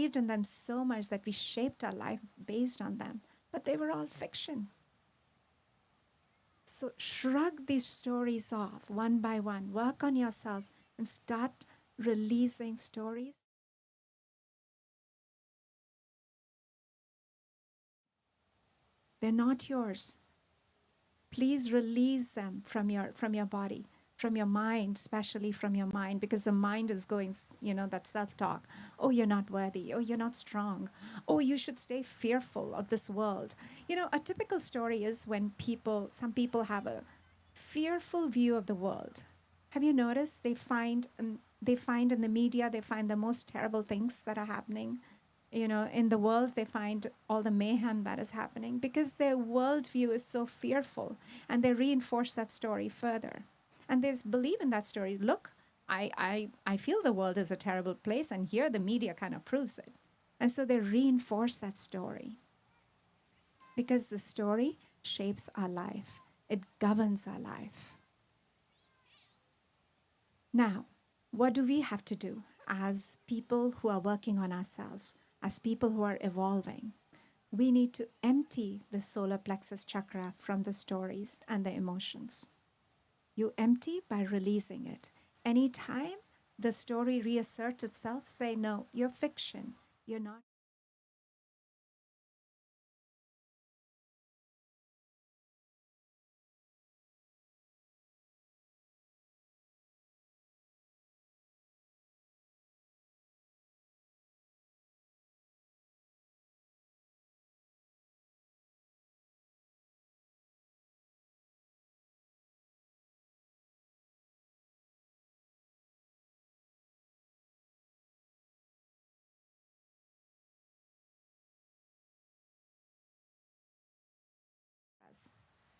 believed in them so much that we shaped our life based on them, but they were all fiction. So shrug these stories off one by one. Work on yourself and start releasing stories. They're not yours. Please release them from your body, from your mind, especially from your mind, because the mind is going, that self-talk. Oh, you're not worthy. Oh, you're not strong. Oh, you should stay fearful of this world. A typical story is when some people have a fearful view of the world. Have you noticed they find in the media, they find the most terrible things that are happening in the world. They find all the mayhem that is happening because their worldview is so fearful, and they reinforce that story further. And they believe in that story. Look, I feel the world is a terrible place, and here the media kind of proves it. And so they reinforce that story because the story shapes our life. It governs our life. Now, what do we have to do as people who are working on ourselves? As people who are evolving, we need to empty the solar plexus chakra from the stories and the emotions. You empty by releasing it. Anytime the story reasserts itself, say, no, you're fiction. You're not.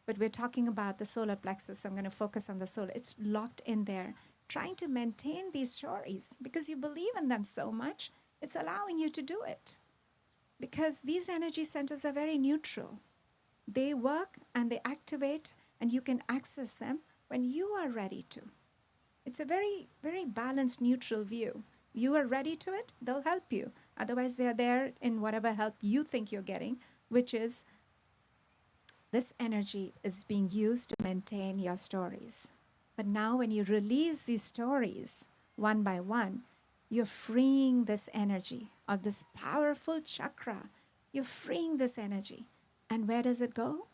But we're talking about the solar plexus, so I'm going to focus on the solar. It's locked in there, trying to maintain these stories because you believe in them so much, it's allowing you to do it. Because these energy centers are very neutral. They work and they activate, and you can access them when you are ready to. It's a very, very balanced, neutral view. You are ready to it, they'll help you. Otherwise, they're there in whatever help you think you're getting, which is this energy is being used to maintain your stories. But now when you release these stories one by one, you're freeing this energy of this powerful chakra. You're freeing this energy. And where does it go?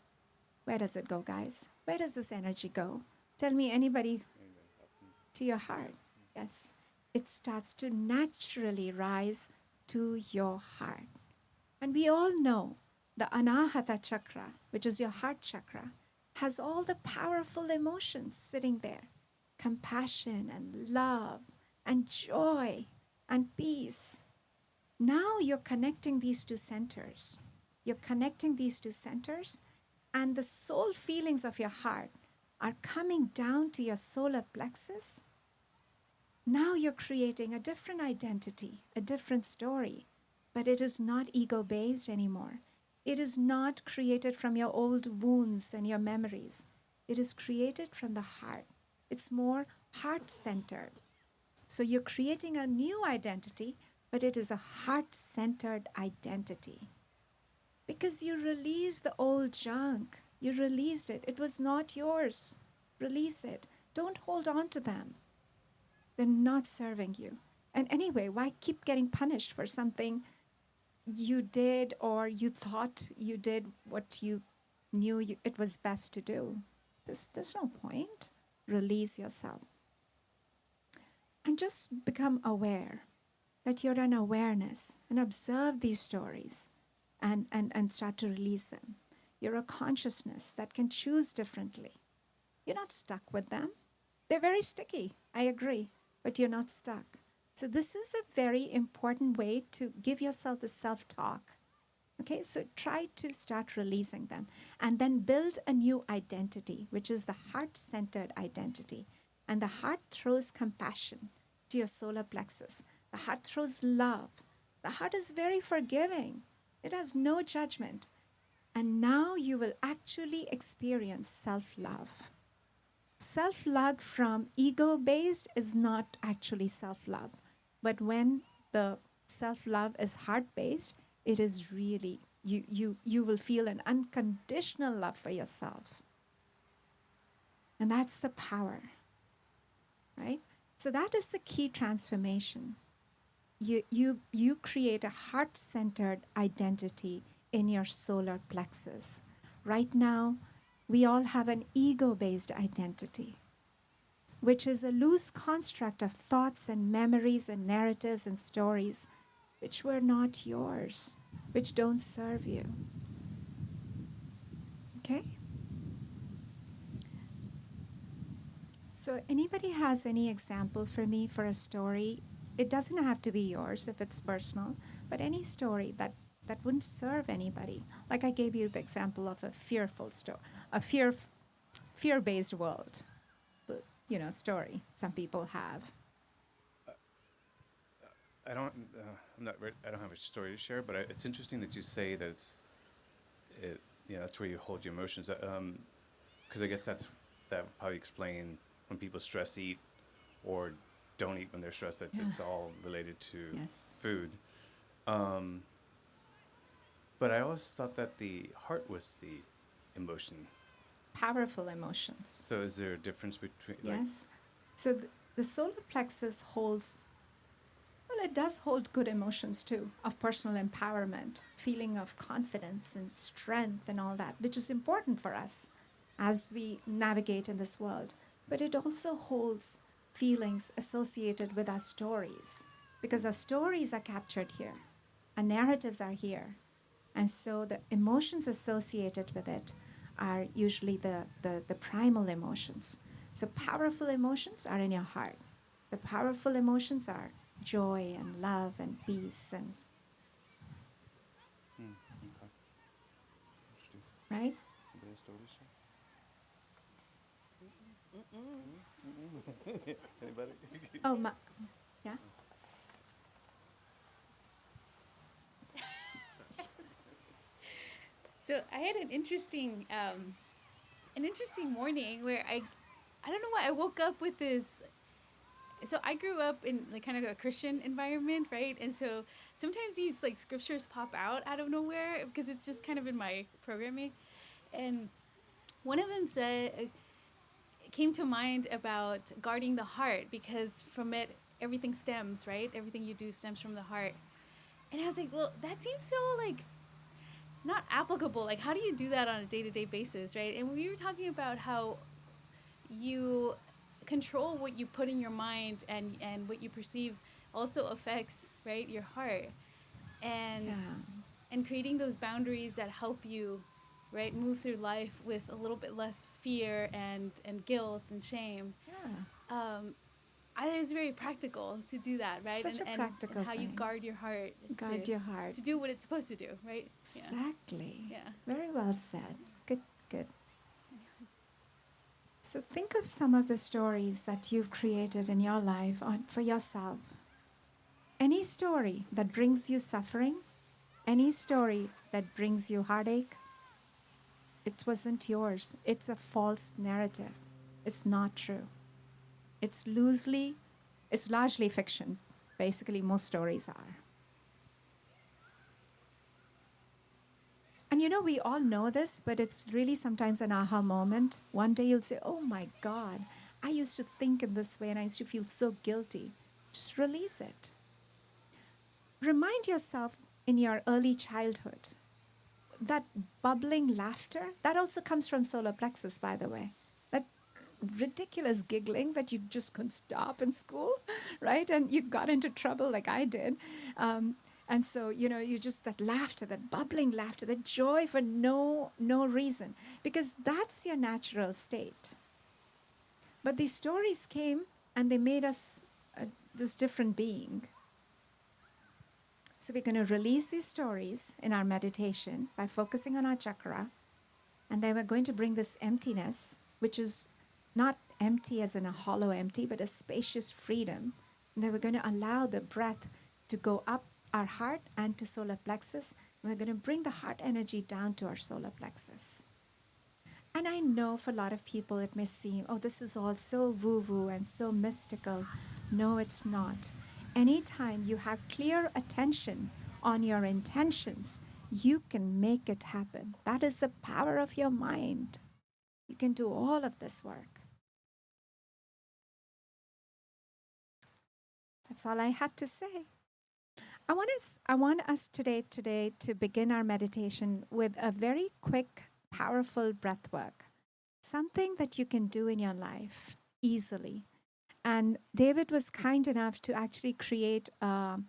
Where does it go, guys? Where does this energy go? Tell me, anybody. To your heart. Yes. It starts to naturally rise to your heart. And we all know the Anahata chakra, which is your heart chakra, has all the powerful emotions sitting there. Compassion and love and joy and peace. Now you're connecting these two centers. You're connecting these two centers, and the soul feelings of your heart are coming down to your solar plexus. Now you're creating a different identity, a different story, but it is not ego-based anymore. It is not created from your old wounds and your memories. It is created from the heart. It's more heart-centered. So you're creating a new identity, but it is a heart-centered identity. Because you released the old junk. You released it. It was not yours. Release it. Don't hold on to them. They're not serving you. And anyway, why keep getting punished for something you did or you thought you did what you knew it was best to do? There's no point. Release yourself. And just become aware that you're an awareness and observe these stories and start to release them. You're a consciousness that can choose differently. You're not stuck with them. They're very sticky, I agree, but you're not stuck. So this is a very important way to give yourself the self-talk. Okay, so try to start releasing them and then build a new identity, which is the heart-centered identity. And the heart throws compassion to your solar plexus. The heart throws love. The heart is very forgiving. It has no judgment. And now you will actually experience self-love. Self-love from ego-based is not actually self-love. But when the self-love is heart-based, it is really, you will feel an unconditional love for yourself. And that's the power, right? So that is the key transformation. You create a heart-centered identity in your solar plexus. Right now, we all have an ego-based identity, which is a loose construct of thoughts and memories and narratives and stories which were not yours, which don't serve you. Okay? So anybody has any example for me for a story? It doesn't have to be yours if it's personal, but any story that wouldn't serve anybody. Like I gave you the example of a fearful story, a fear-based world, story some people have. I don't. I don't have a story to share, but it's interesting that you say that that's where you hold your emotions. Because I guess that would probably explain when people stress eat or don't eat when they're stressed. That it's all related to food. But I always thought that the heart was the emotion. Powerful emotions. So is there a difference between? Yes. So the solar plexus holds. Well, it does hold good emotions too, of personal empowerment, feeling of confidence and strength and all that, which is important for us as we navigate in this world. But it also holds feelings associated with our stories, because our stories are captured here, our narratives are here. And so the emotions associated with it are usually the primal emotions. So powerful emotions are in your heart. The powerful emotions are joy and love and peace and Okay. Interesting. right? Anybody? Oh, yeah. So I had an interesting morning where I don't know why I woke up with this. So I grew up in like kind of a Christian environment, right? And so sometimes these like scriptures pop out of nowhere because it's just kind of in my programming. And one of them came to mind about guarding the heart, because from it everything stems, right? Everything you do stems from the heart. And I was like, well, that seems so like not applicable. Like, how do you do that on a day-to-day basis, right? And we were talking about how you control what you put in your mind, and what you perceive also affects, right, your heart. And and creating those boundaries that help you, right, move through life with a little bit less fear and guilt and shame. I think it's very practical to do that, right? Such and, a practical and how you thing. guard your heart. Guard your heart. To do what it's supposed to do, right? Exactly. Yeah. Very well said. Good, good. So think of some of the stories that you've created in your life for yourself. Any story that brings you suffering, any story that brings you heartache, it wasn't yours. It's a false narrative. It's not true. It's largely fiction. Basically, most stories are. And we all know this, but it's really sometimes an aha moment. One day you'll say, oh my God, I used to think in this way and I used to feel so guilty. Just release it. Remind yourself in your early childhood, that bubbling laughter, that also comes from solar plexus, by the way. That ridiculous giggling that you just couldn't stop in school, right? And you got into trouble like I did. And so, you just that laughter, that bubbling laughter, that joy for no reason, because that's your natural state. But these stories came and they made us this different being. So we're going to release these stories in our meditation by focusing on our chakra. And then we're going to bring this emptiness, which is not empty as in a hollow empty, but a spacious freedom. And then we're going to allow the breath to go up our heart and to solar plexus. And we're going to bring the heart energy down to our solar plexus. And I know for a lot of people it may seem, oh, this is all so woo-woo and so mystical. No, it's not. anytime you have clear attention on your intentions, you can make it happen. That is the power of your mind. You can do all of this work. That's all I had to say. I want us today to begin our meditation with a very quick, powerful breath work. Something that you can do in your life easily. And David was kind enough to actually create a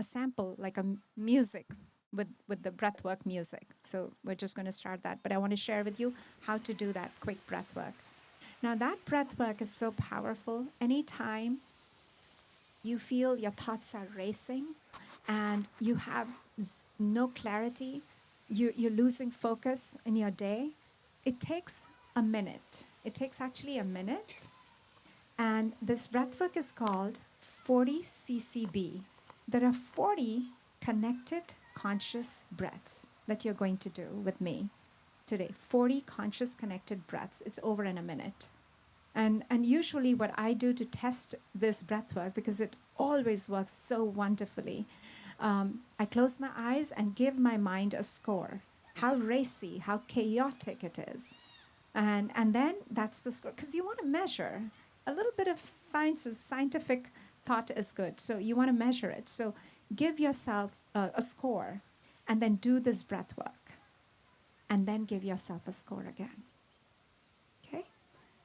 sample, like a music with the breathwork music. So we're just going to start that. But I want to share with you how to do that quick breathwork. Now that breathwork is so powerful. Anytime you feel your thoughts are racing and you have no clarity, you're losing focus in your day, it takes a minute. It takes actually a minute. And this breathwork is called 40 CCB. There are 40 connected conscious breaths that you're going to do with me today. 40 conscious connected breaths. It's over in a minute. And usually what I do to test this breathwork, because it always works so wonderfully, I close my eyes and give my mind a score. How racy, how chaotic it is. And then that's the score. Because you want to measure. A little bit of scientific thought is good. So you want to measure it. So give yourself a score and then do this breath work. And then give yourself a score again. Okay?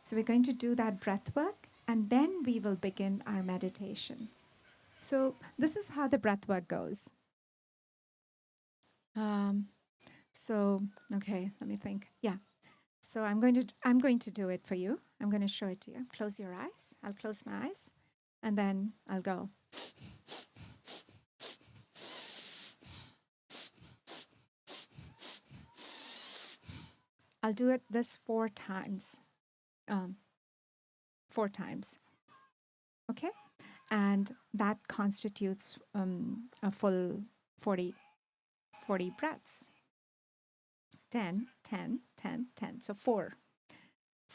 So we're going to do that breath work and then we will begin our meditation. So this is how the breath work goes. Okay, let me think. Yeah. So I'm going to do it for you. I'm going to show it to you. Close your eyes. I'll close my eyes and then I'll go. I'll do it this 4 times. 4 times. Okay? And that constitutes a full 40 breaths. 10, 10, 10, 10. So 4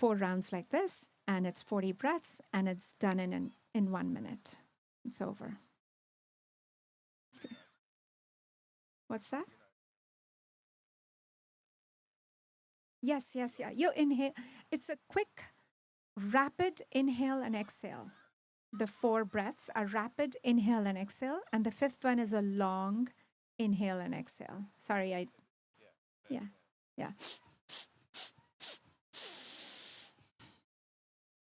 rounds like this, and it's 40 breaths, and it's done in 1 minute. It's over. Okay. What's that? Yes. You inhale. It's a quick, rapid inhale and exhale. The 4 breaths are rapid inhale and exhale, and the 5th one is a long inhale and exhale. Sorry, yeah.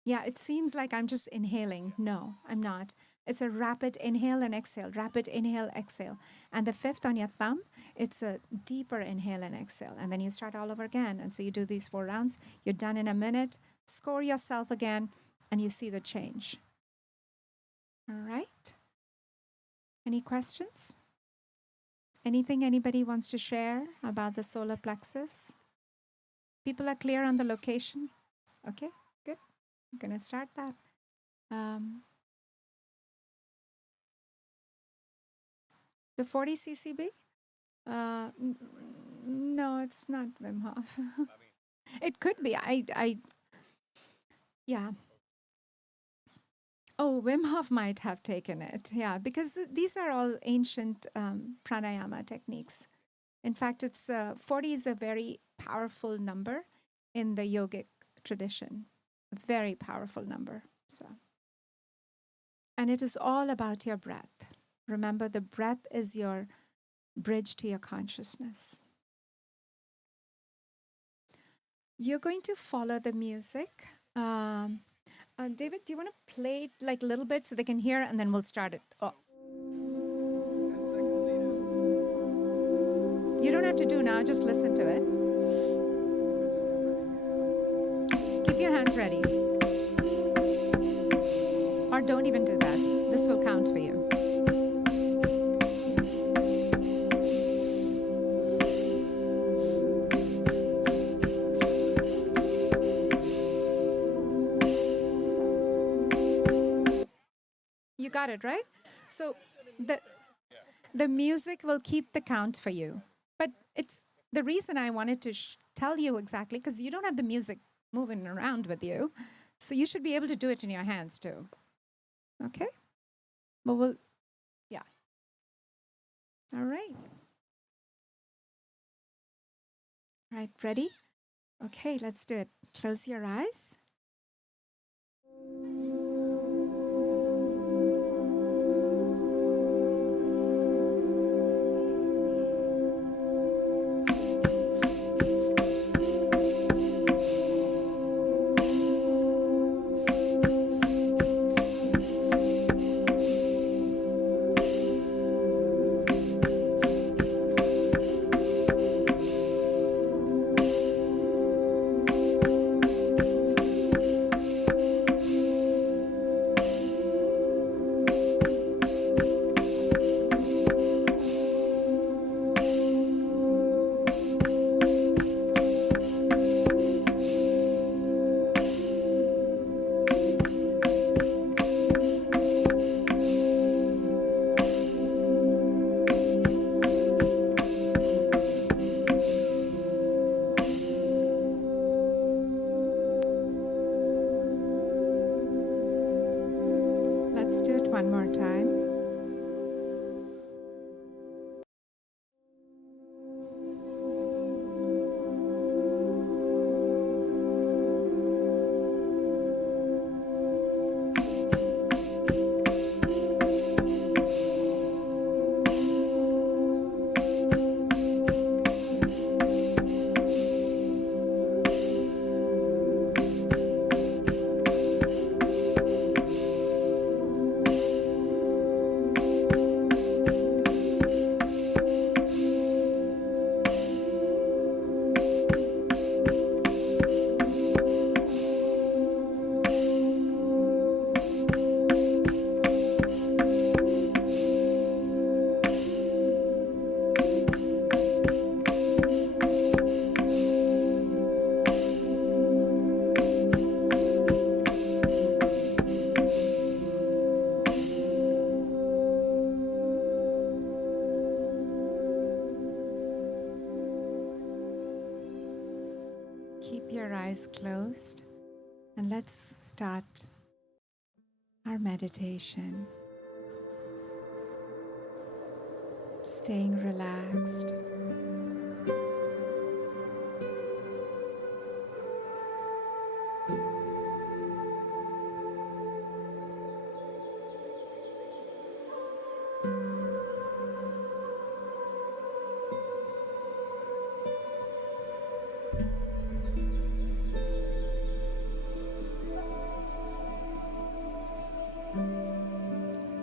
Yeah, it seems like I'm just inhaling. No, I'm not. It's a rapid inhale and exhale, rapid inhale, exhale. And the 5th on your thumb, it's a deeper inhale and exhale. And then you start all over again. And so you do these 4 rounds. You're done in a minute. Score yourself again, and you see the change. All right. Any questions? Anything anybody wants to share about the solar plexus? People are clear on the location? Okay, good. I'm going to start that. The 40 CCB? No, it's not Wim Hof. It could be. Yeah. Oh, Wim Hof might have taken it. Yeah, because these are all ancient pranayama techniques. In fact, 40 is a very powerful number in the yogic tradition. A very powerful number. And it is all about your breath. Remember, the breath is your bridge to your consciousness. You're going to follow the music. David, do you want to play it like a little bit so they can hear, and then we'll start it? Oh. You don't have to do now, just listen to it. Keep your hands ready. Or don't even do that. This will count for you. You got it, right? So the music will keep the count for you. But it's the reason I wanted to tell you exactly, because you don't have the music moving around with you. So you should be able to do it in your hands too. Okay? But we'll, yeah. All right. Right, ready? Okay, let's do it. Close your eyes. Let's do it one more time. Keep your eyes closed and let's start our meditation. Staying relaxed.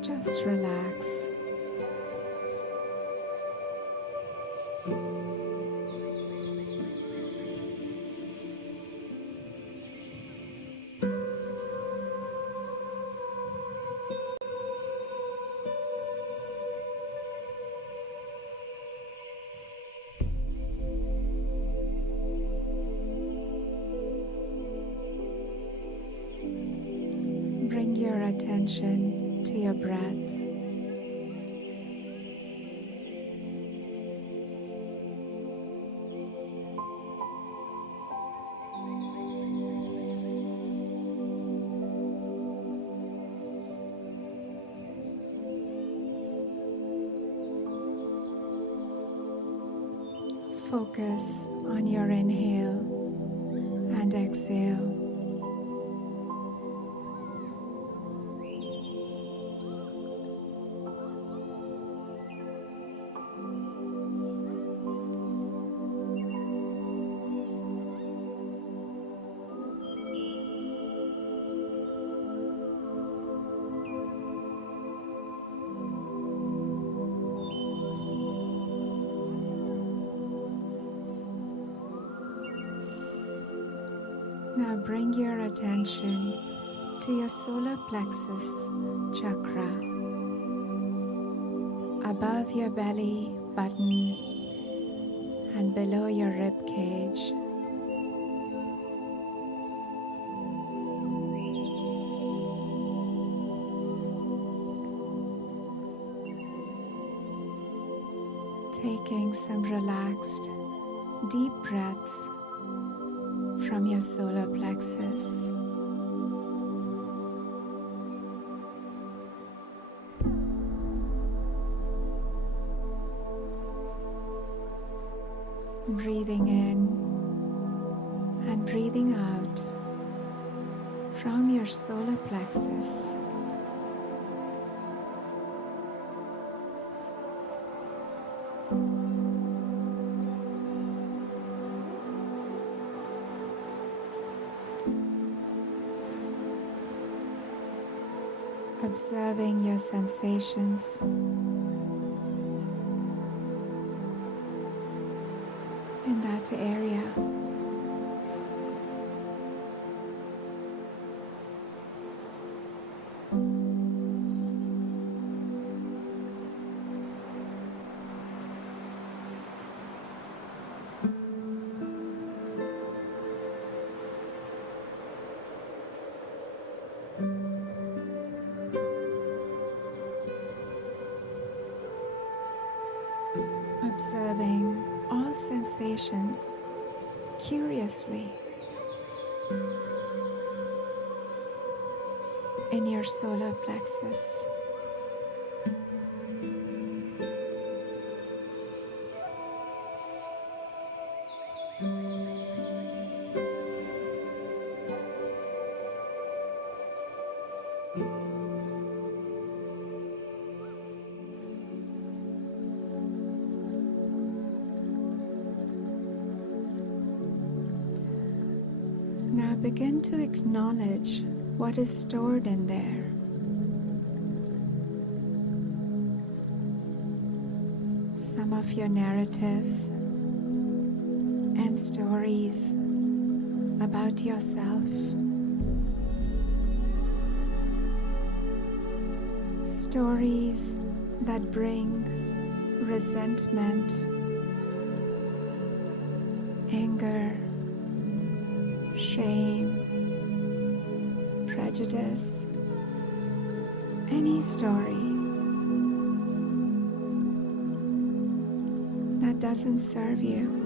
Just relax. Bring your attention to your breath. Focus on your inhale and exhale. Now bring your attention to your solar plexus chakra, above your belly button and below your rib cage. Taking some relaxed, deep breaths from your solar plexus. Breathing in and breathing out from your solar plexus. Observing your sensations in that area. Observing all sensations curiously in your solar plexus. Now begin to acknowledge what is stored in there. Some of your narratives and stories about yourself. Stories that bring resentment, anger, shame, prejudice, any story that doesn't serve you.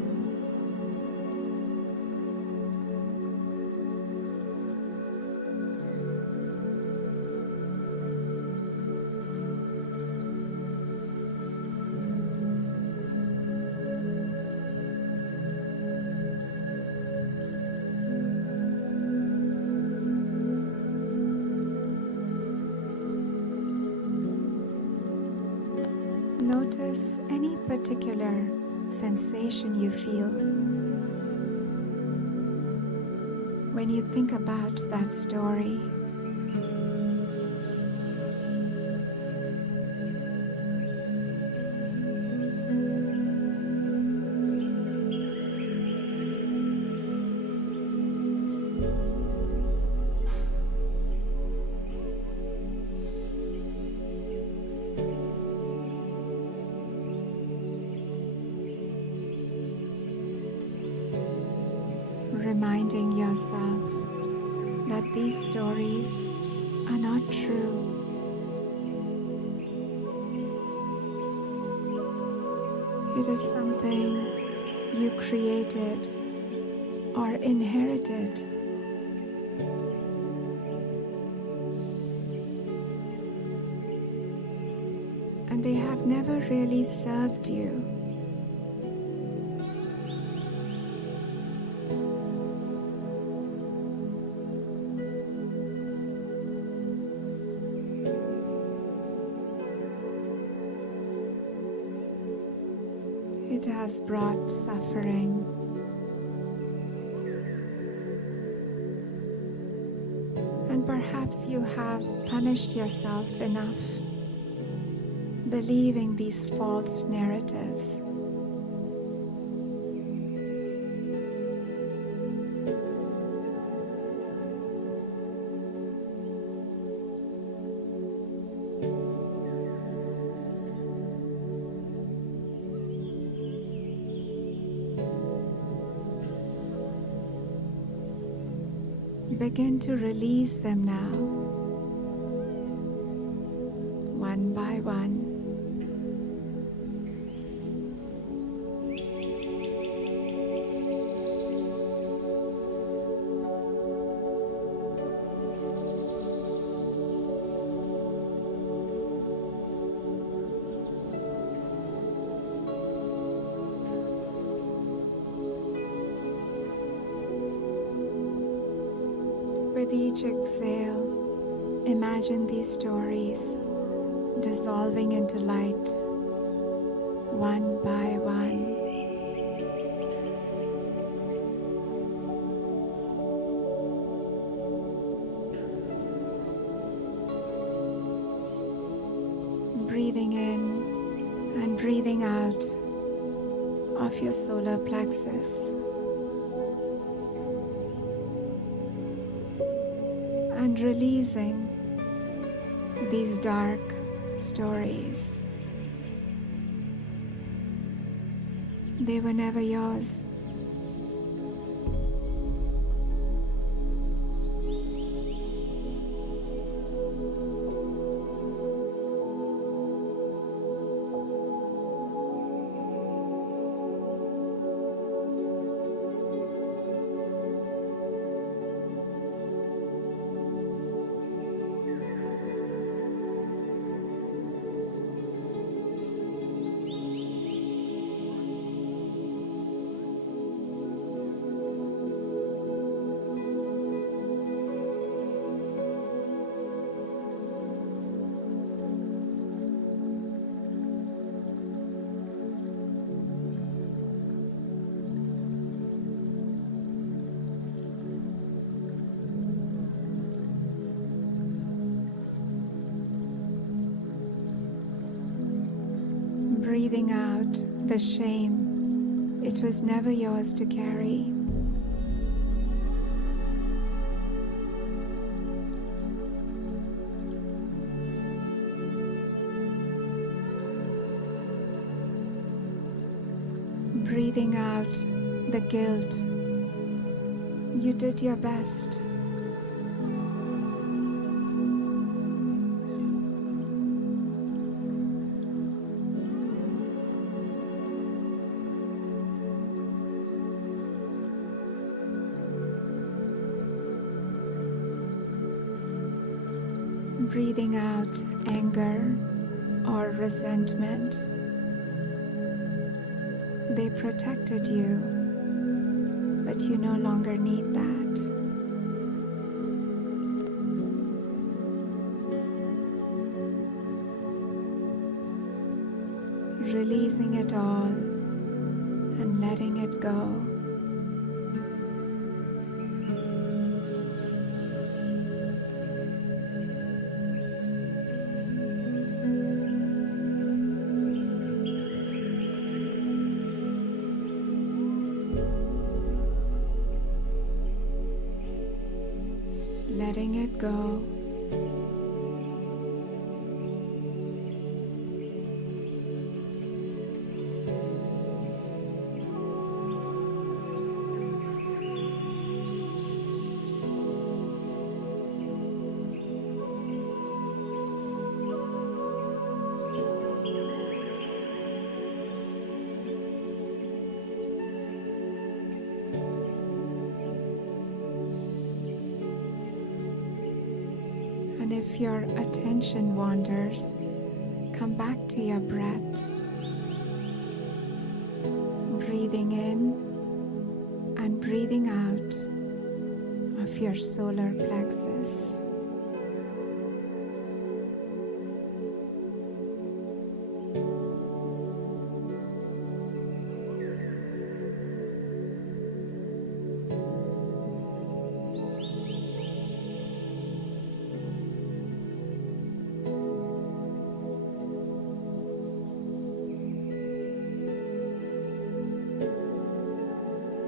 Notice any particular sensation you feel when you think about that story. Reminding yourself that these stories are not true. It is something you created or inherited. And they have never really served you. It has brought suffering. And perhaps you have punished yourself enough, believing these false narratives. Begin to release them now, one by one. with each exhale, imagine these stories dissolving into light, one by one. Breathing in and breathing out of your solar plexus. And releasing these dark stories. They were never yours. Breathing out the shame it was never yours to carry. Breathing out the guilt. You did your best. Breathing out anger or resentment. They protected you, but you no longer need that. Releasing it all and letting it go. Letting it go. And if your attention wanders, come back to your breath. Breathing in and breathing out of your solar plexus.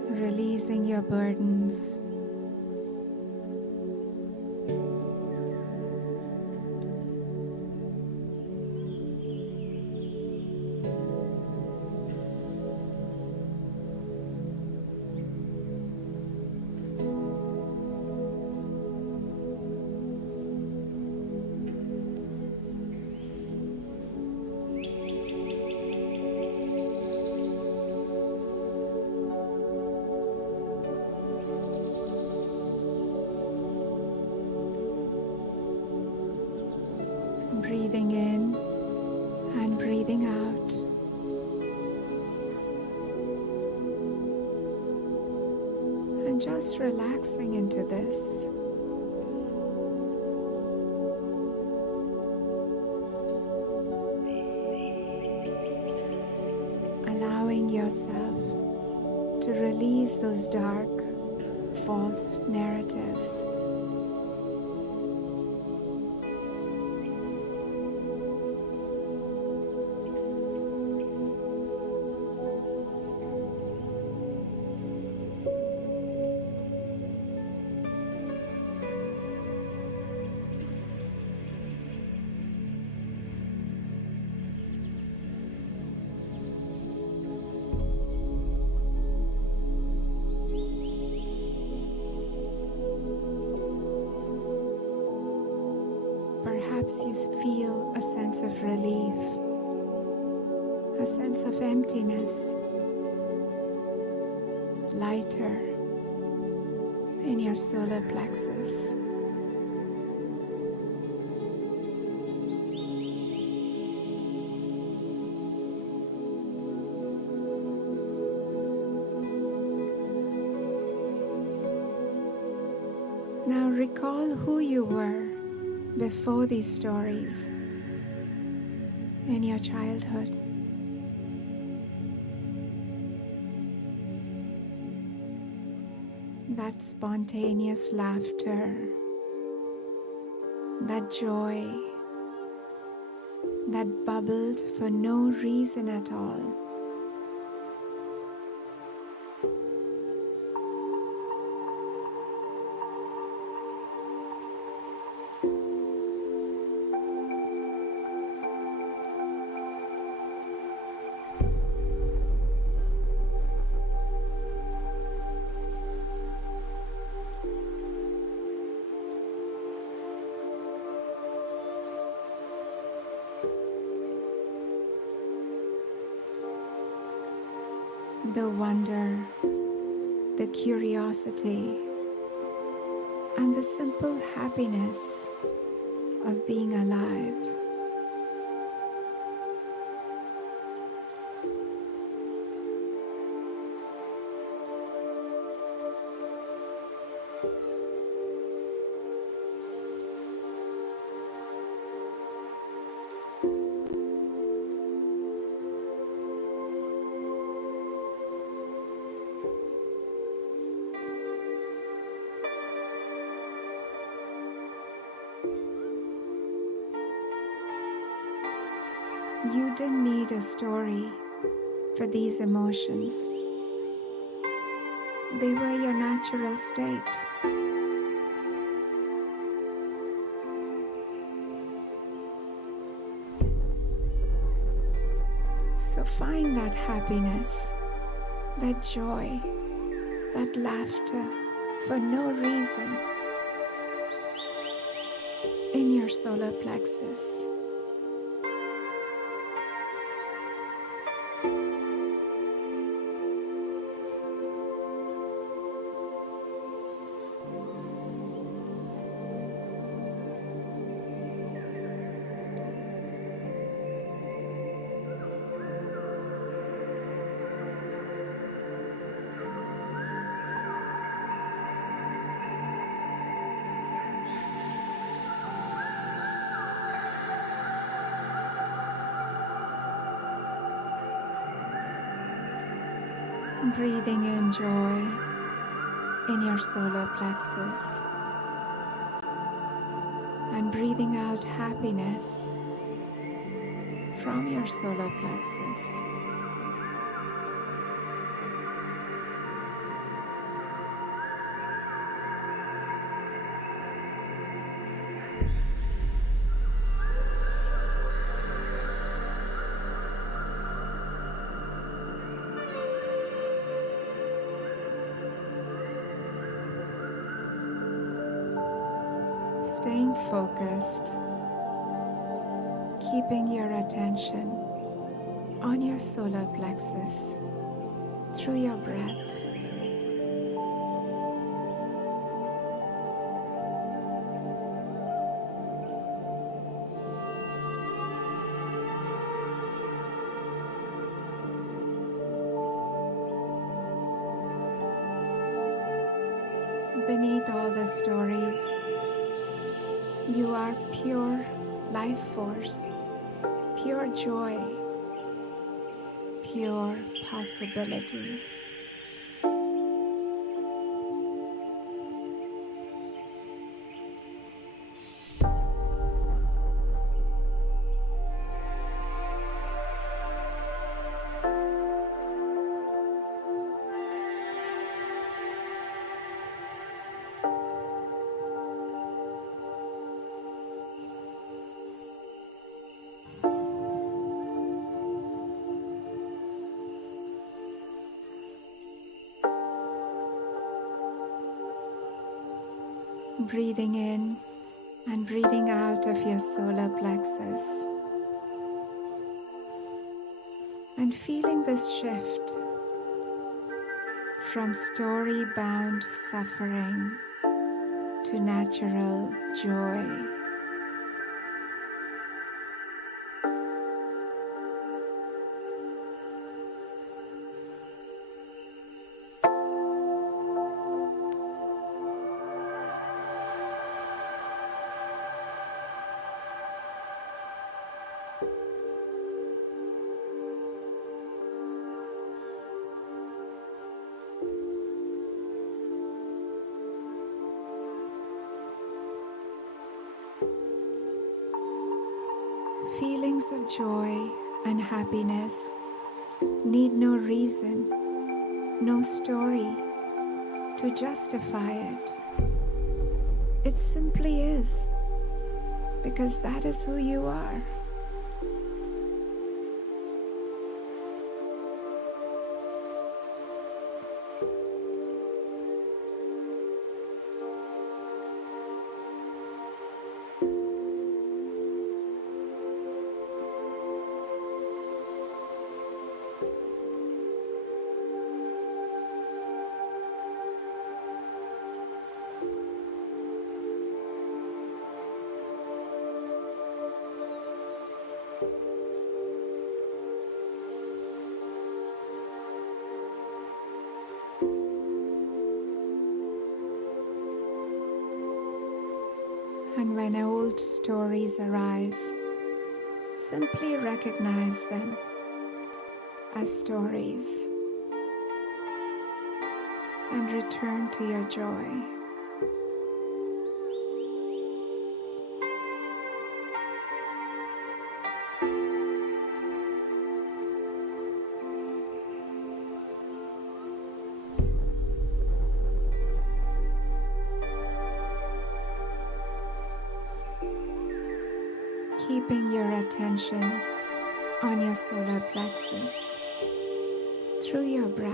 Releasing your burdens. Breathing in and breathing out. And just relaxing into this. yourself to release those dark, false narratives. Perhaps you feel a sense of relief, a sense of emptiness, lighter in your solar plexus. Now recall who you were before these stories in your childhood. That spontaneous laughter, that joy that bubbled for no reason at all. The wonder, the curiosity, and the simple happiness of being alive. You didn't need a story for these emotions. They were your natural state. So find that happiness, that joy, that laughter for no reason in your solar plexus. Breathing in joy in your solar plexus and breathing out happiness from your solar plexus. Staying focused, keeping your attention on your solar plexus through your breath. Beneath all the stories, you are pure life force, pure joy, pure possibility. Breathing in and breathing out of your solar plexus, and feeling this shift from story-bound suffering to natural joy. Feelings of joy and happiness need no reason, no story to justify it. It simply is, because that is who you are. And when old stories arise, simply recognize them as stories and return to your joy. Keeping your attention on your solar plexus through your breath.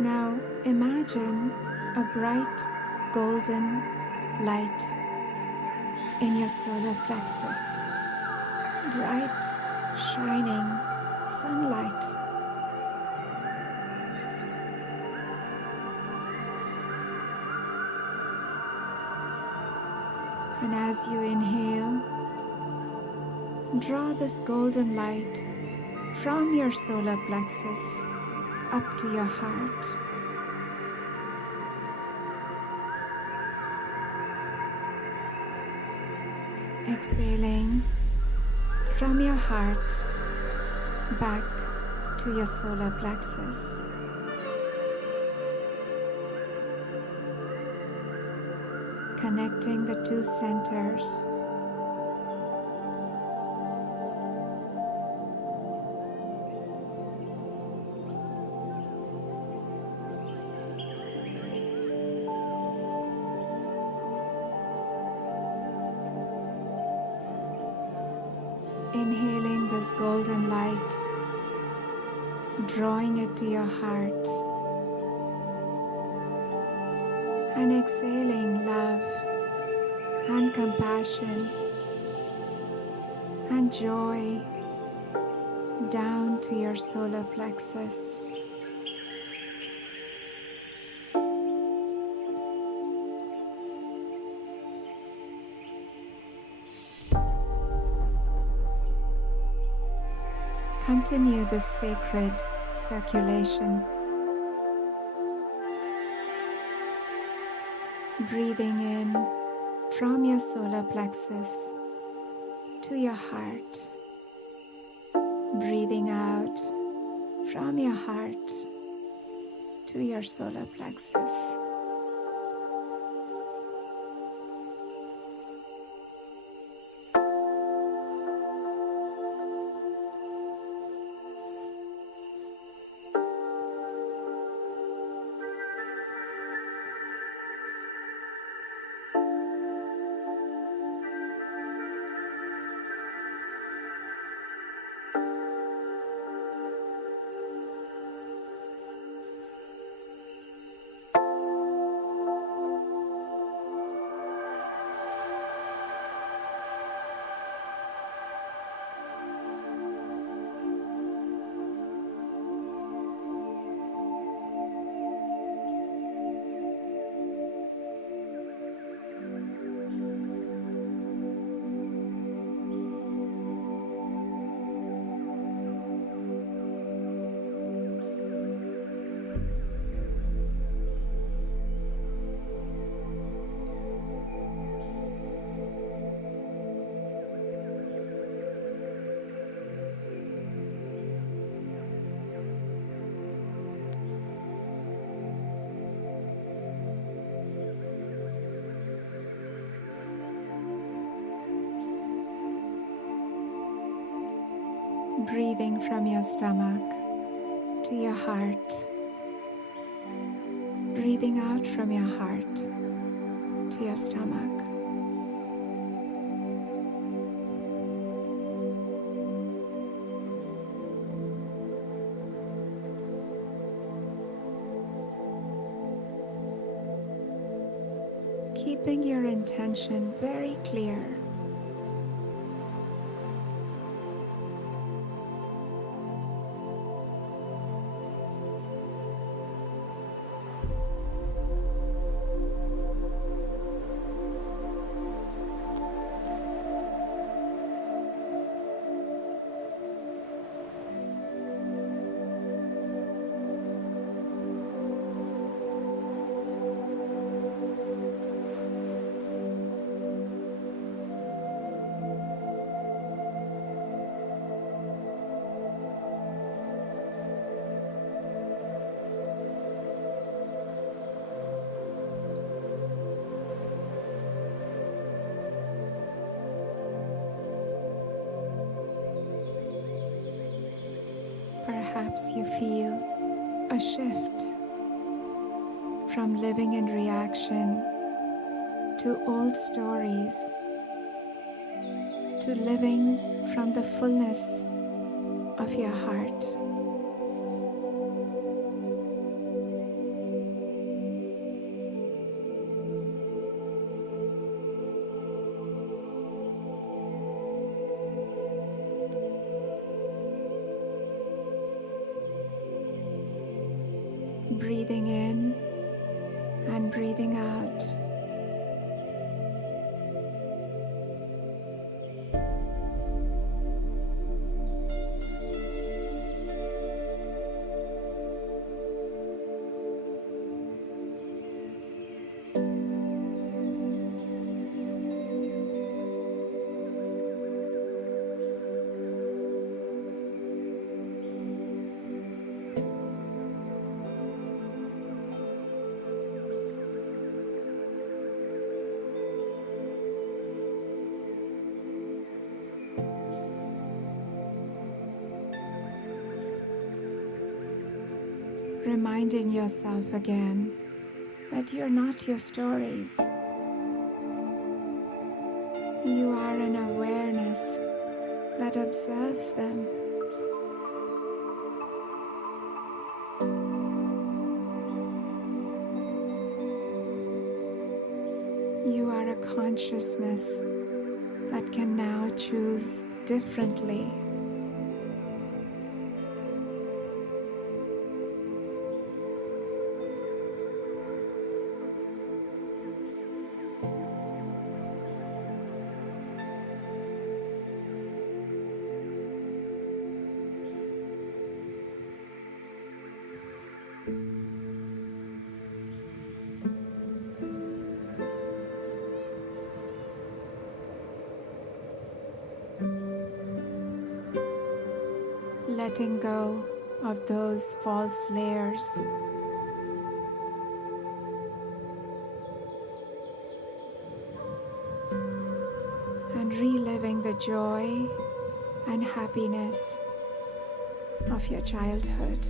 Now imagine a bright golden light in your solar plexus. Bright, shining sunlight. And as you inhale, draw this golden light from your solar plexus up to your heart. Exhaling from your heart back to your solar plexus. Connecting the two centers. Inhaling this golden light, drawing it to your heart, and exhaling love and compassion and joy down to your solar plexus. Continue this sacred circulation. Breathing in from your solar plexus to your heart. Breathing out from your heart to your solar plexus. Breathing from your stomach to your heart. Breathing out from your heart to your stomach. Keeping your intention very clear. Perhaps you feel a shift from living in reaction to old stories to living from the fullness of your heart. Breathing in and breathing out. Reminding yourself again that you're not your stories. You are an awareness that observes them. You are a consciousness that can now choose differently. letting go of those false layers. And reliving the joy and happiness of your childhood.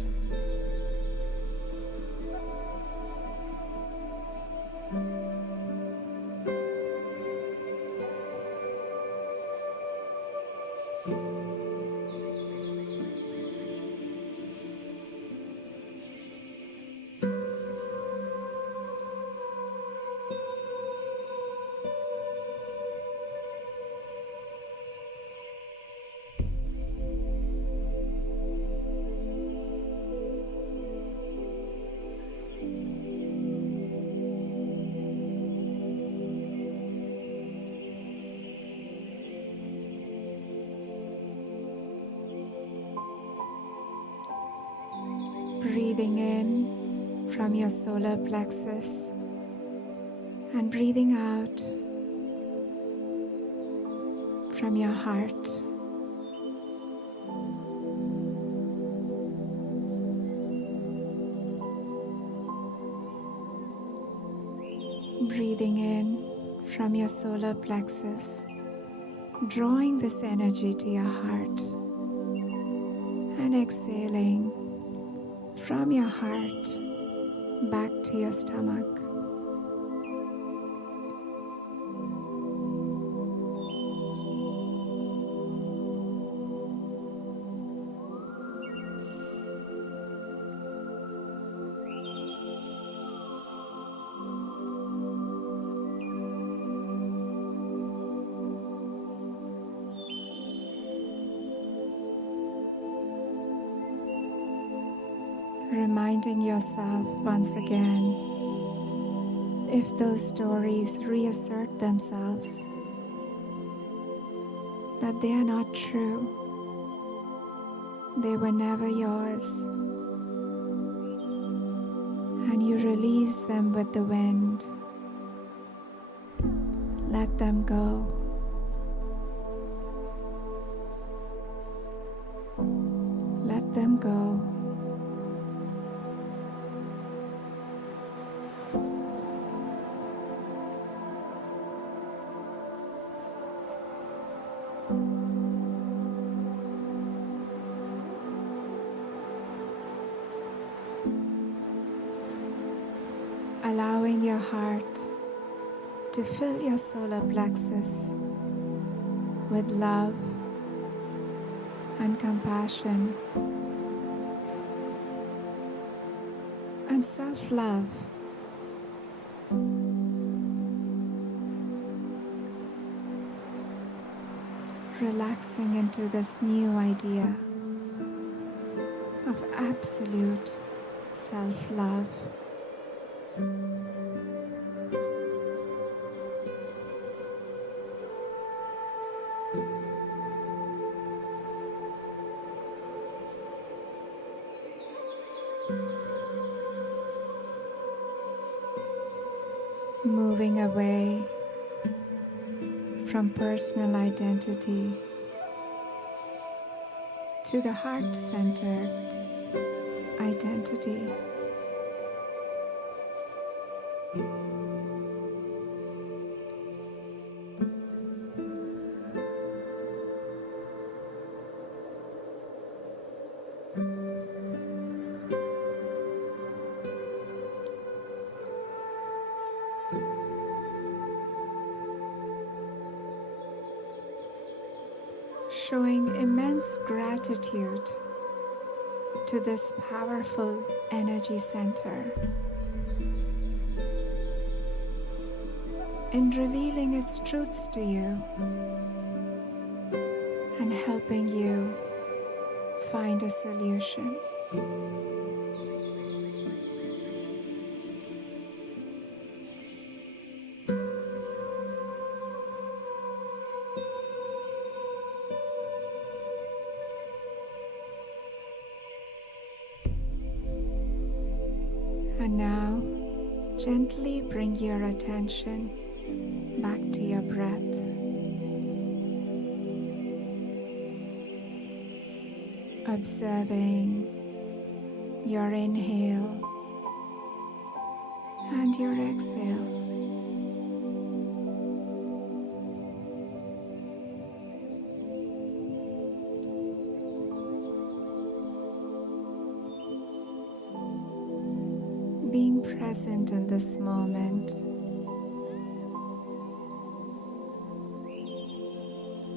Breathing in from your solar plexus and breathing out from your heart. Breathing in from your solar plexus, drawing this energy to your heart, and exhaling from your heart back to your stomach. Reminding yourself once again, if those stories reassert themselves, that they are not true, they were never yours, and you release them with the wind. Let them go. Let them go. Allowing your heart to fill your solar plexus with love and compassion and self-love. Relaxing into this new idea of absolute self-love. Moving away from personal identity to the heart-centered identity. Showing immense gratitude to this powerful energy center in revealing its truths to you and helping you find a solution. And now, gently bring your attention back to your breath. observing your inhale and your exhale. Being present in this moment,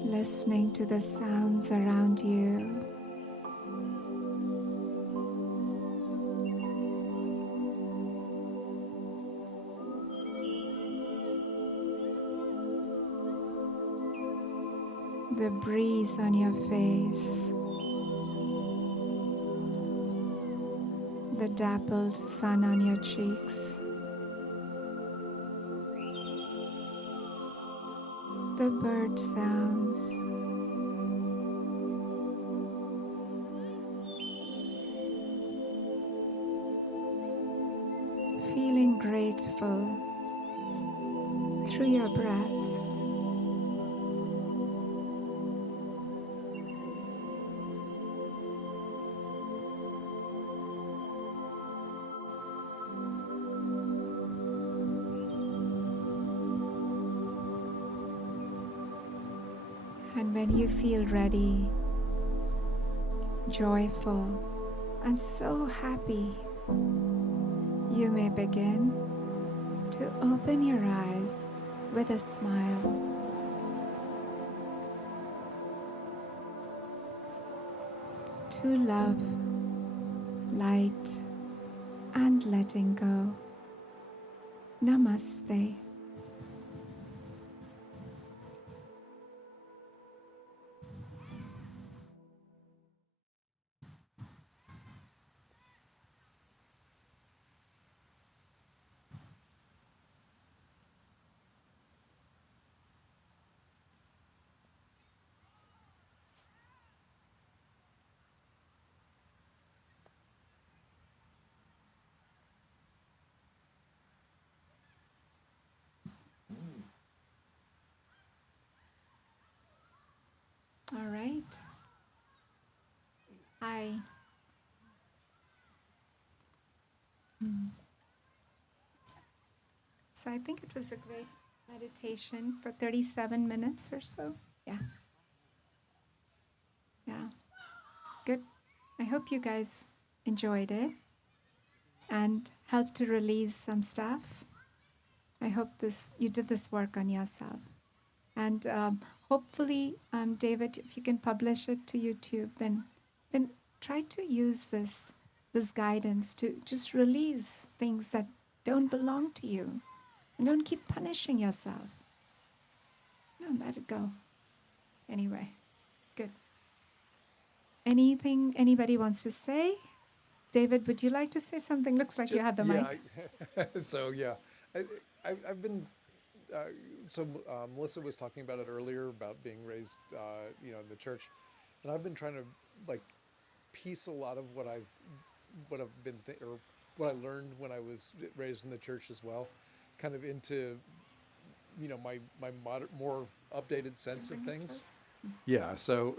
listening to the sounds around you. The breeze on your face, the dappled sun on your cheeks, the bird sounds, feeling grateful through your breath. And when you feel ready, joyful, and so happy, you may begin to open your eyes with a smile. To love, light, and letting go. Namaste. All right. Hi. So I think it was a great meditation for 37 minutes or so. Yeah. Yeah. Good. I hope you guys enjoyed it and helped to release some stuff. I hope you did this work on yourself. And hopefully, David, if you can publish it to YouTube, then try to use this guidance to just release things that don't belong to you. And don't keep punishing yourself. No, let it go. Anyway, good. Anything anybody wants to say? David, would you like to say something? Looks like you had the mic. I've been. Melissa was talking about it earlier about being raised, in the church, and I've been trying to piece a lot of what I learned when I was raised in the church as well, kind of into, my more updated sense of things. Yeah. So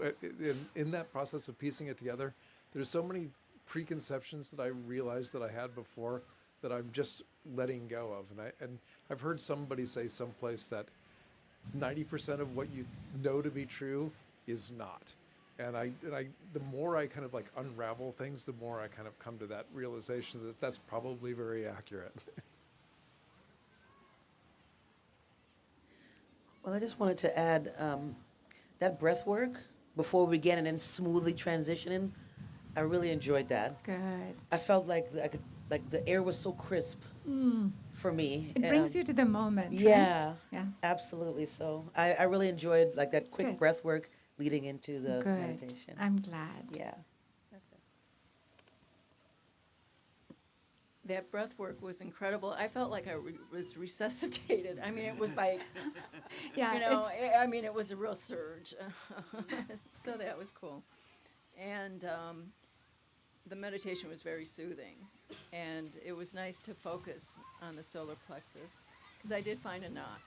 in that process of piecing it together, there's so many preconceptions that I realized that I had before that I'm just letting go of. And I've heard somebody say someplace that 90% of what you know to be true is not. And the more I kind of unravel things, the more I kind of come to that realization that that's probably very accurate. Well, I just wanted to add that breath work before we began and then smoothly transitioning. I really enjoyed that. Good. I felt like the air was so crisp for me. It brings you to the moment. Yeah, right? Yeah. Absolutely. So I really enjoyed that quick breath work leading into the meditation. I'm glad. Yeah. That's it. That breath work was incredible. I felt like I was resuscitated. I mean, it was like, Yeah, it was a real surge. So that was cool. And the meditation was very soothing. And it was nice to focus on the solar plexus because I did find a knot.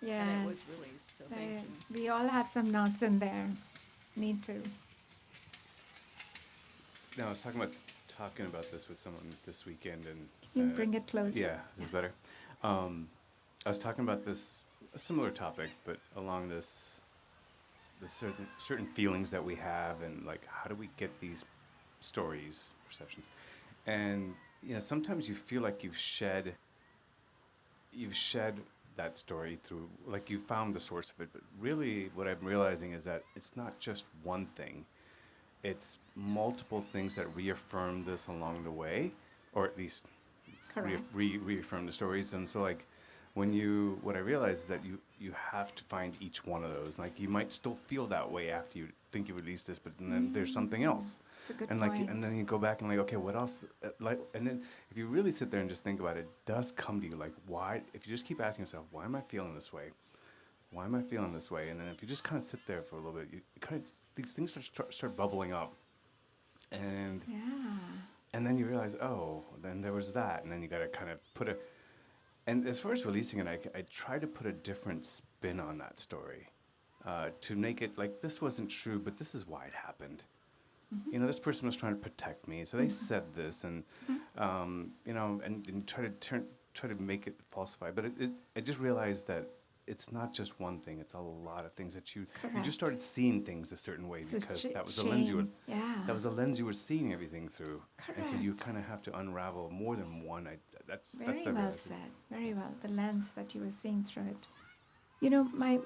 Yes. And it was released. So thank you. We all have some knots in there. Need to. I was talking about this with someone this weekend, and You bring it closer. yeah, this is better. I was talking about a similar topic, but along the certain feelings that we have, and like how do we get these stories, perceptions, and sometimes you feel like you've shed that story through, like you found the source of it, but really what I'm realizing is that it's not just one thing. It's multiple things that reaffirm this along the way, or at least Correct. reaffirm the stories. And so like what I realized is that you have to find each one of those. Like you might still feel that way after you think you released this, but then there's something else. It's a good And point. and then you go back and like, okay, what else? And then if you really sit there and just think about it, it does come to you like, why? If you just keep asking yourself, why am I feeling this way? Why am I feeling this way? And then if you just kind of sit there for a little bit, you kind of these things start bubbling up, and then you realize, oh, then there was that, and then you got to kind of put a. And as far as releasing it, I try to put a different spin on that story, to make it like this wasn't true, but this is why it happened. This person was trying to protect me, so they said this, and and try to make it falsify. But I just realized that it's not just one thing; it's a lot of things that you just started seeing things a certain way, because that was the lens you were seeing everything through. Correct. And so you kind of have to unravel more than one. That's Very the well realization. said. Very well. The lens that you were seeing through it.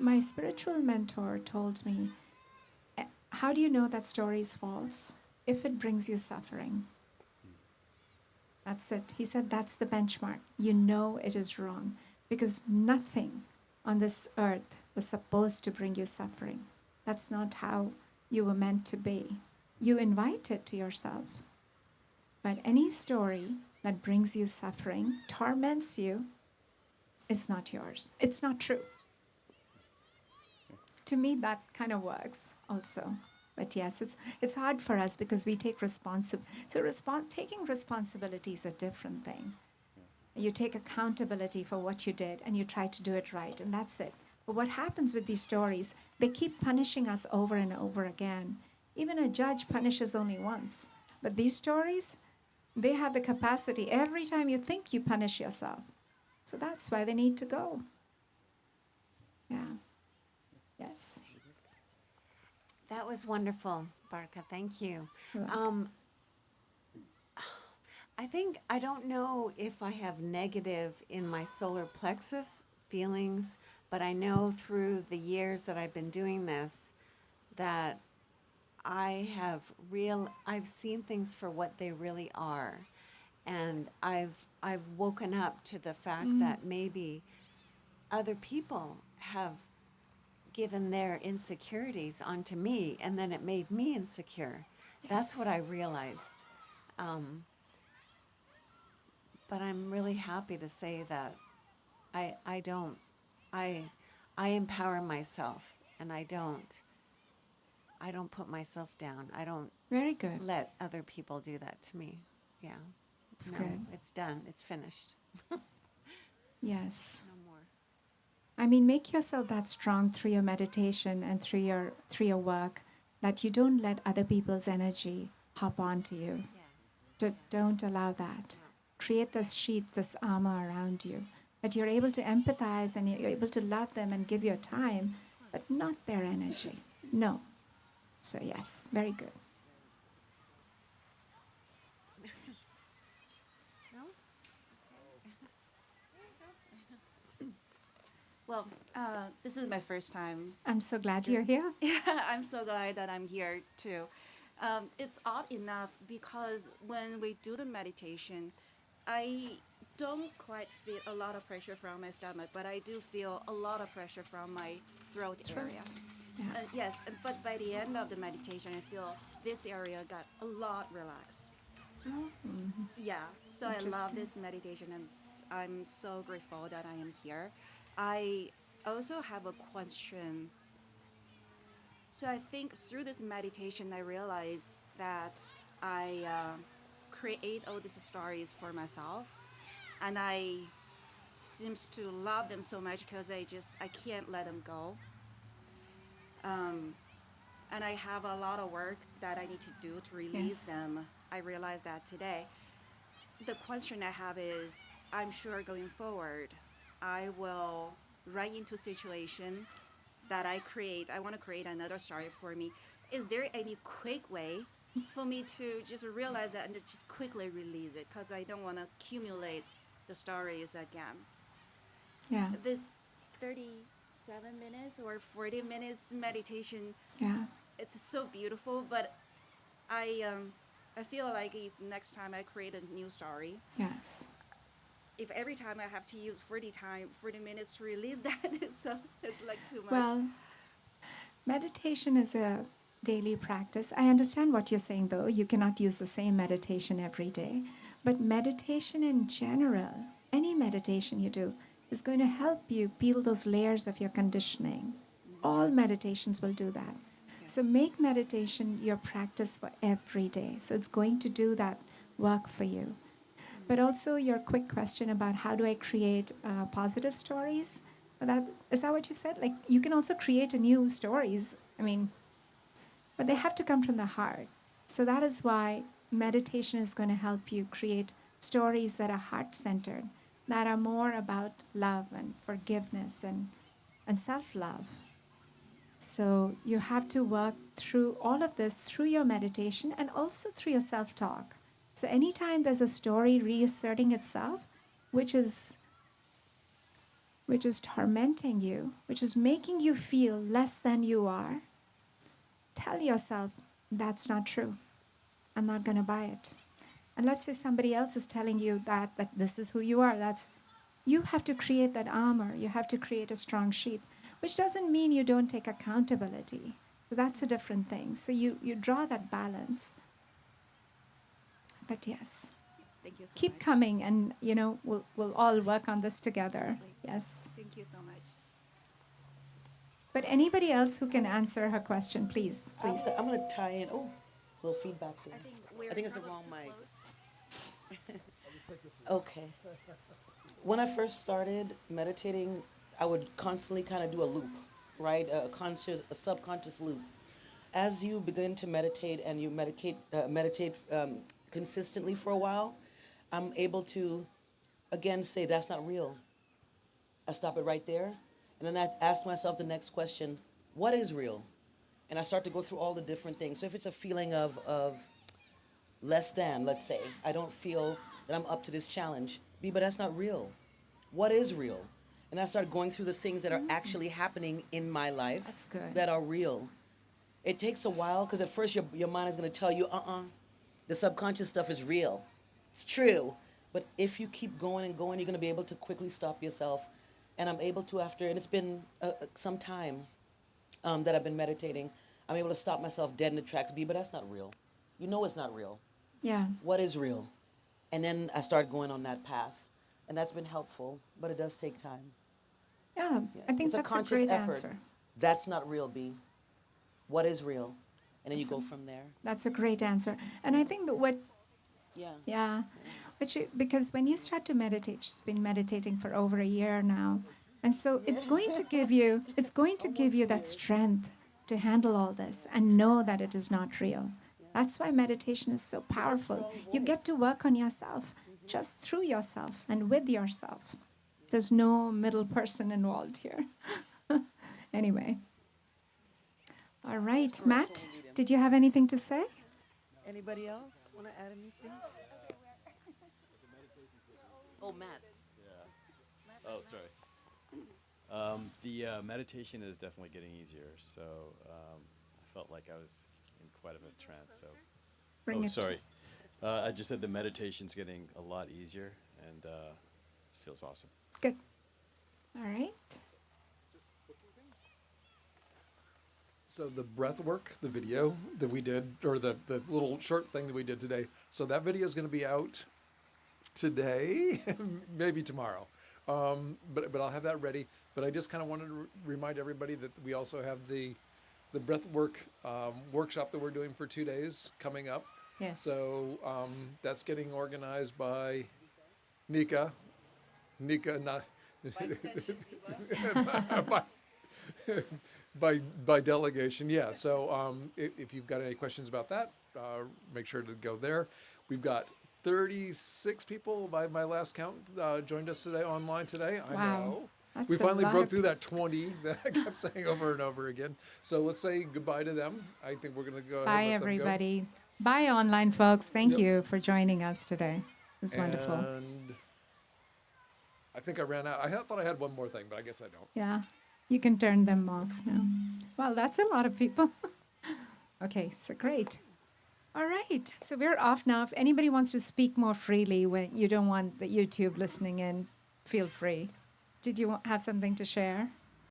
My spiritual mentor told me, how do you know that story is false? If it brings you suffering. That's it. He said that's the benchmark. You know it is wrong, because nothing on this earth was supposed to bring you suffering. That's not how you were meant to be. You invite it to yourself. But any story that brings you suffering, torments you, is not yours. It's not true. To me, that kind of works also. But yes, it's hard for us because we take taking responsibility is a different thing. You take accountability for what you did and you try to do it right, and that's it. But what happens with these stories, they keep punishing us over and over again. Even a judge punishes only once. But these stories, they have the capacity every time you think you punish yourself. So that's why they need to go. Yeah. Yes. That was wonderful, Barkha. Thank you. I don't know if I have negative in my solar plexus feelings, but I know through the years that I've been doing this that I've seen things for what they really are. And I've woken up to the fact that maybe other people have given their insecurities onto me, and then it made me insecure. Yes. That's what I realized. But I'm really happy to say that I empower myself, and I don't put myself down. I don't Very good. let other people do that to me. Yeah. It's good. It's done. It's finished. Yes. No more. I mean, make yourself that strong through your meditation and through your work, that you don't let other people's energy hop onto you. Yes. Don't allow that. Create this sheath, this armor around you, that you're able to empathize and you're able to love them and give your time, but not their energy. No. So yes, very good. Well, this is my first time. I'm so glad you're here. Yeah, I'm so glad that I'm here too. It's odd enough because when we do the meditation, I don't quite feel a lot of pressure from my stomach, but I do feel a lot of pressure from my throat area. Yeah. Yes, but by the end of the meditation, I feel this area got a lot relaxed. Mm-hmm. Yeah, so I love this meditation, and I'm so grateful that I am here. I also have a question. So I think through this meditation, I realized that I create all these stories for myself, and I seems to love them so much because I can't let them go. And I have a lot of work that I need to do to release them I realized that today. The question I have is, I'm sure going forward, I will run into situation that I want to create another story for me. Is there any quick way for me to just realize that and to just quickly release it? Because I don't want to accumulate the stories again. Yeah. This 37 minutes or 40 minutes meditation, Yeah. it's so beautiful, but I feel like if next time I create a new story, Yes. if every time I have to use 40 minutes to release that, it's like too much. Well, meditation is a daily practice. I understand what you're saying, though. You cannot use the same meditation every day. But meditation in general, any meditation you do, is going to help you peel those layers of your conditioning. All meditations will do that. So make meditation your practice for every day. So it's going to do that work for you. But also your quick question about how do I create positive stories? Is that what you said? Like you can also create a new stories. I mean, but they have to come from the heart. So that is why meditation is going to help you create stories that are heart-centered, that are more about love and forgiveness and self-love. So you have to work through all of this through your meditation and also through your self-talk. So anytime there's a story reasserting itself, which is tormenting you, which is making you feel less than you are, tell yourself, that's not true. I'm not going to buy it. And let's say somebody else is telling you that this is who you are. You have to create that armor. You have to create a strong sheath, which doesn't mean you don't take accountability. That's a different thing. So you draw that balance. But yes, Thank you so keep much. coming, and we'll all work on this together. Yes. Thank you so much. But anybody else who can answer her question, please. I'm gonna tie in. Oh, a little feedback there. I think it's the wrong mic. Okay. When I first started meditating, I would constantly kind of do a loop, right? A subconscious loop. As you begin to meditate and you meditate consistently for a while, I'm able to, again, say that's not real. I stop it right there, and then I ask myself the next question: what is real? And I start to go through all the different things. So if it's a feeling of less than, let's say, I don't feel that I'm up to this challenge, but that's not real. What is real? And I start going through the things that are actually happening in my life. That's good. That are real. It takes a while because at first your mind is going to tell you, the subconscious stuff is real. It's true. But if you keep going and going, you're going to be able to quickly stop yourself. And I'm able to, and it's been some time that I've been meditating, I'm able to stop myself dead in the tracks. But that's not real. You know it's not real. Yeah. What is real? And then I start going on that path. And that's been helpful, but it does take time. Yeah, I think It's that's a conscious great effort. answer. That's not real, B. What is real? And then you go from there. That's a great answer. And I think that because when you start to meditate, she's been meditating for over a year now. And so it's going to give you that strength to handle all this and know that it is not real. That's why meditation is so powerful. You get to work on yourself just through yourself and with yourself. There's no middle person involved here. Anyway. All right, Matt, did you have anything to say? Anybody else want to add anything? Oh, Matt. Yeah. Oh, sorry. The meditation is definitely getting easier. So I felt like I was in quite of a trance. So. Bring it. Sorry. I just said the meditation's getting a lot easier, and it feels awesome. Good. All right. So the breath work, the video that we did, or the little short thing that we did today, so that video is going to be out today, maybe tomorrow. But I'll have that ready. But I just kind of wanted to remind everybody that we also have the breath work workshop that we're doing for 2 days coming up. Yes. So that's getting organized by Nika, not by delegation, yeah. So if you've got any questions about that, make sure to go there. We've got 36 people by my last count joined us today online today. I Wow. know. That's We a finally lot broke of through that 20 that I kept saying over and over again. So let's say goodbye to them. I think we're going to go ahead Bye, and let them go. everybody. Bye, online folks. Thank Yep. you for joining us today. It's wonderful. And I think I ran out. I thought I had one more thing, but I guess I don't. Yeah, you can turn them off now. Well, that's a lot of people. Okay, so great. All right, so we're off now. If anybody wants to speak more freely when you don't want the YouTube listening in, feel free. Did you have something to share?